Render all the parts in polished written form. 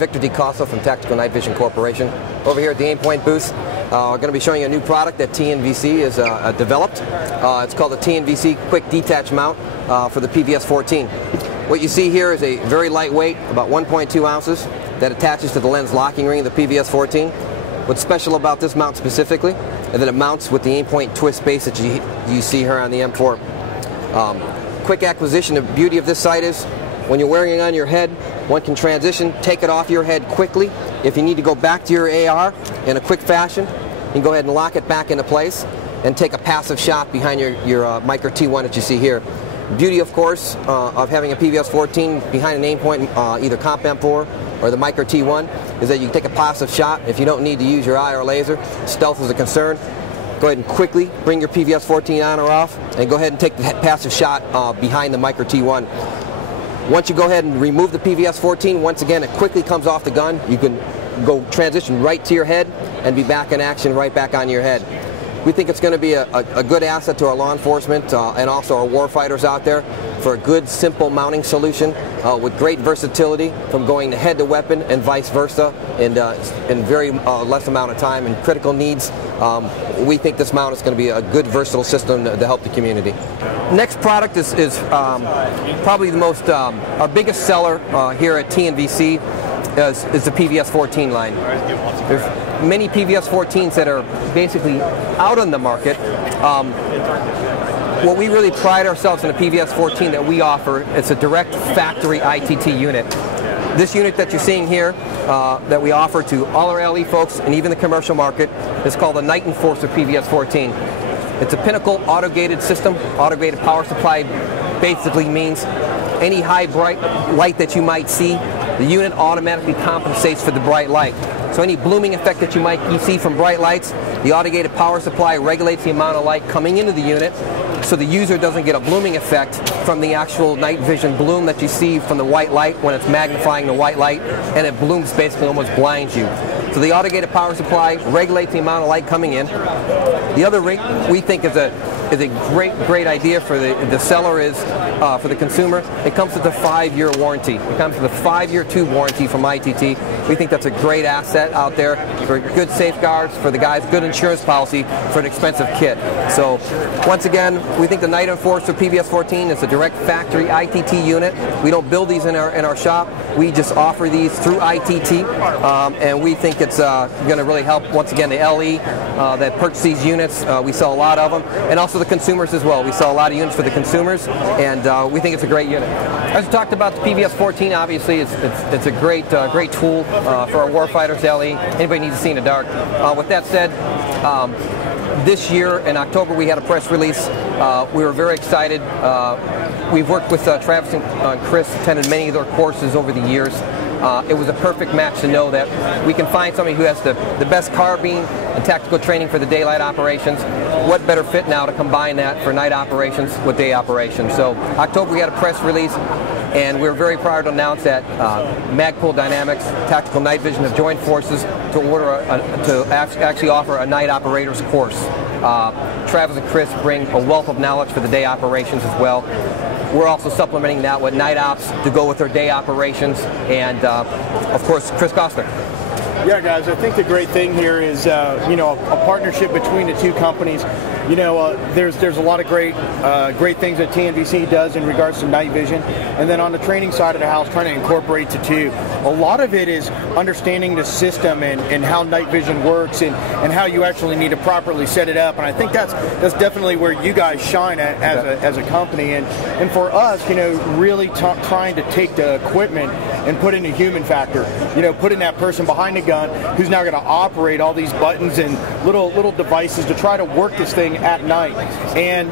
Victor DeCosta from Tactical Night Vision Corporation. Over here at the Aimpoint booth, we're going to be showing you a new product that TNVC has developed. It's called the TNVC Quick Detach Mount for the PVS-14. What you see here is a very lightweight, about 1.2 ounces, that attaches to the lens locking ring of the PVS-14. What's special about this mount specifically is that it mounts with the Aimpoint twist base that you see here on the M4. Quick acquisition. The beauty of this sight is when you're wearing it on your head, one can transition, take it off your head quickly. If you need to go back to your AR in a quick fashion, you can go ahead and lock it back into place and take a passive shot behind your Micro T1 that you see here. Beauty, of course, of having a PVS-14 behind an Aimpoint, either Comp M4 or the Micro T1, is that you can take a passive shot if you don't need to use your eye or laser. Stealth is a concern. Go ahead and quickly bring your PVS-14 on or off and go ahead and take the passive shot behind the Micro T1. Once you go ahead and remove the PVS-14, once again it quickly comes off the gun. You can go transition right to your head and be back in action right back on your head. We think it's going to be a good asset to our law enforcement and also our war fighters out there for a good, simple mounting solution with great versatility from going head to weapon and vice versa in very less amount of time and critical needs. We think this mount is going to be a good, versatile system to help the community. Next product is probably the most, our biggest seller here at TNVC is the PVS-14 line. There's many PVS-14s that are basically out on the market. What we really pride ourselves in the PVS-14 that we offer is a direct factory ITT unit. This unit that you're seeing here that we offer to all our LE folks and even the commercial market is called the Night Enforcer PVS-14. It's a Pinnacle auto-gated system. Auto-gated power supply basically means any high bright light that you might see, the unit automatically compensates for the bright light. So any blooming effect that you see from bright lights, the auto-gated power supply regulates the amount of light coming into the unit so the user doesn't get a blooming effect from the actual night vision bloom that you see from the white light when it's magnifying the white light, and it blooms basically almost blinds you. So the auto-gated power supply regulates the amount of light coming in. The other ring we think is a great idea for the seller is for the consumer. It comes with a 5-year warranty. It comes with a 5-year tube warranty from ITT. We think that's a great asset out there for good safeguards for the guys, good insurance policy for an expensive kit. So once again, we think the Night Enforcer PVS-14 is a direct factory ITT unit. We don't build these in our shop. We just offer these through ITT, and we think it's going to really help, once again, the LE that purchase these units. We sell a lot of them, and also the consumers as well. We sell a lot of units for the consumers, and we think it's a great unit. As we talked about, the PVS-14, obviously, it's a great tool for our warfighters, LE. Anybody needs to see in the dark. With that said, this year in October we had a press release. We were very excited. We've worked with Travis and Chris, attended many of their courses over the years. It was a perfect match to know that we can find somebody who has the best carbine and tactical training for the daylight operations. What better fit now to combine that for night operations with day operations? So October we had a press release, and we're very proud to announce that Magpul Dynamics, Tactical Night Vision have joined forces to actually offer a night operators course. Travis and Chris bring a wealth of knowledge for the day operations as well. We're also supplementing that with night ops to go with their day operations, and of course, Chris Costner. Yeah, guys, I think the great thing here is, you know, a partnership between the two companies. You know, there's a lot of great things that TNVC does in regards to night vision, and then on the training side of the house, trying to incorporate the two. A lot of it is understanding the system and how night vision works and how you actually need to properly set it up. And I think that's definitely where you guys shine as a company. And for us, you know, really trying to take the equipment and put in a human factor. You know, put in that person behind the gun who's now going to operate all these buttons and little devices to try to work this thing at night. And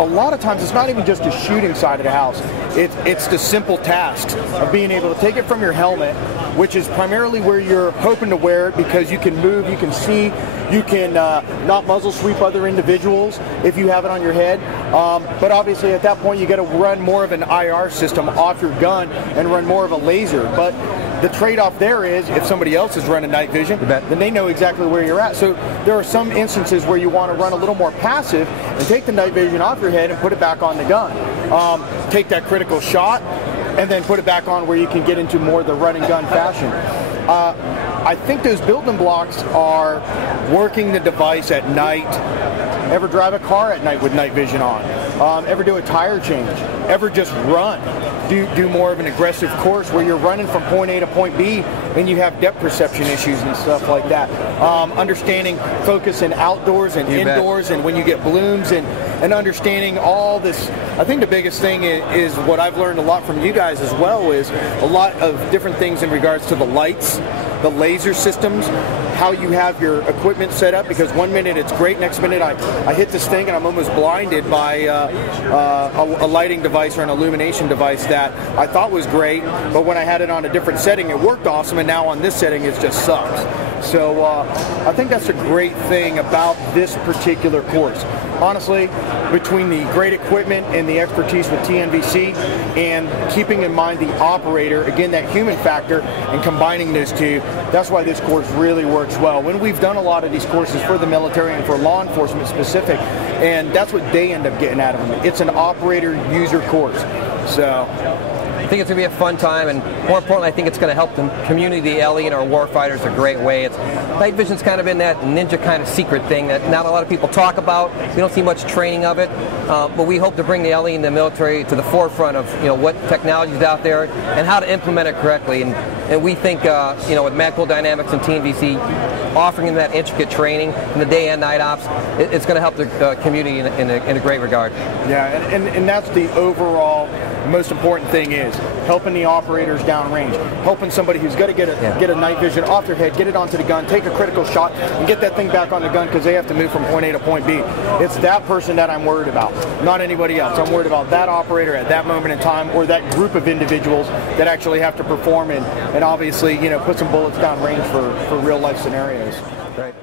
a lot of times it's not even just the shooting side of the house. It's the simple tasks of being able to take it from your helmet, which is primarily where you're hoping to wear it because you can move, you can see, you can not muzzle sweep other individuals if you have it on your head. But obviously at that point you got to run more of an IR system off your gun and run more of a laser. But the trade-off there is if somebody else is running night vision, then they know exactly where you're at. So there are some instances where you want to run a little more passive and take the night vision off your head and put it back on the gun. Take that critical shot, and then put it back on where you can get into more of the run and gun fashion. I think those building blocks are working the device at night. Ever drive a car at night with night vision on? Ever do a tire change? Ever just run? Do more of an aggressive course where you're running from point A to point B and you have depth perception issues and stuff like that. Understanding focus in outdoors and indoors and when you get blooms and understanding all this. I think the biggest thing is what I've learned a lot from you guys as well is a lot of different things in regards to the lights, the laser systems, how you have your equipment set up, because one minute it's great, next minute I hit this thing and I'm almost blinded by a lighting device or an illumination device that I thought was great, but when I had it on a different setting it worked awesome, and now on this setting it just sucks. So I think that's a great thing about this particular course. Honestly, between the great equipment and the expertise with TNVC and keeping in mind the operator, again, that human factor, and combining those two, that's why this course really works well. When we've done a lot of these courses for the military and for law enforcement specific, and that's what they end up getting out of them. It's an operator-user course. So I think it's going to be a fun time, and more importantly, I think it's going to help the community, LE, and our warfighters a great way. Night vision's kind of been that ninja kind of secret thing that not a lot of people talk about. We don't see much training of it, but we hope to bring the LE and the military to the forefront of what technology is out there and how to implement it correctly. And we think with Macro Dynamics and TNVC offering them that intricate training in the day and night ops, it's going to help the community in a great regard. Yeah, and that's the overall most important thing is helping the operators downrange, helping somebody who's got to get a night vision off their head, get it onto the gun, take a critical shot, and get that thing back on the gun because they have to move from point A to point B. It's that person that I'm worried about, not anybody else. I'm worried about that operator at that moment in time, or that group of individuals that actually have to perform and obviously put some bullets down range for real life scenarios. Right.